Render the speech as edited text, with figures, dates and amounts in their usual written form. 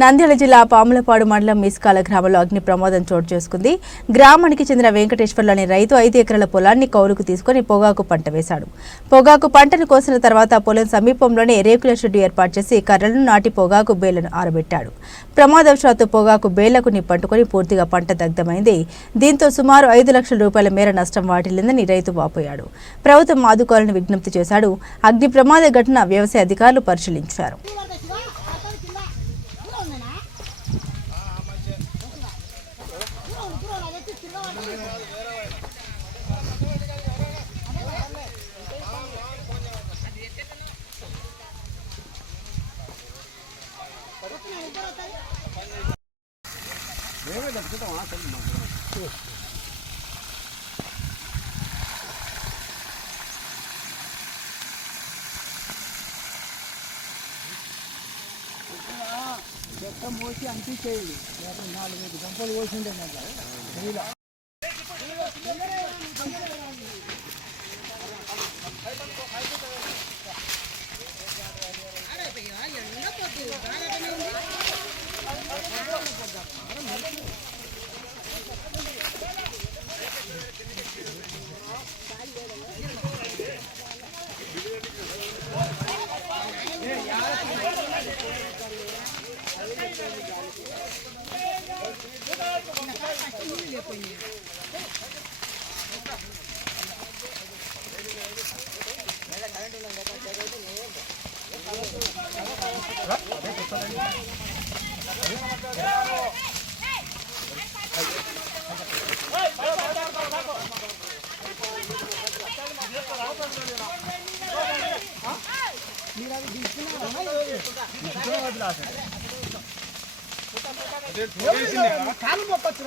నంద్యాల జిల్లా పాములపాడు మండలం మిస్కాల గ్రామంలో అగ్ని ప్రమాదం చోటు చేసుకుంది. గ్రామానికి చెందిన వెంకటేశ్వర్లోని రైతు 5 ఎకరాల పొలాన్ని కౌలుకు తీసుకుని పొగాకు పంట వేశాడు. పొగాకు పంటను కోసిన తర్వాత పొలం సమీపంలోనే రేకుల షెడ్ ఏర్పాటు చేసి కర్రలను నాటి పొగాకు బేళ్లను ఆరబెట్టాడు. ప్రమాదవశాత్తు పొగాకు బేళ్లకు నిప్పంటుకుని పూర్తిగా పంట దగ్ధమైంది. దీంతో సుమారు 5 లక్షల రూపాయల మేర నష్టం వాటిల్లిందని రైతు వాపోయాడు. ప్రభుత్వం ఆదుకోవాలని విజ్ఞప్తి చేశాడు. అగ్ని ప్రమాద ఘటన వ్యవసాయ అధికారులు పరిశీలించారు. మోసి అంటించేది 4-5 గంటలు పోసిండే కాలు మొక్కచ్చు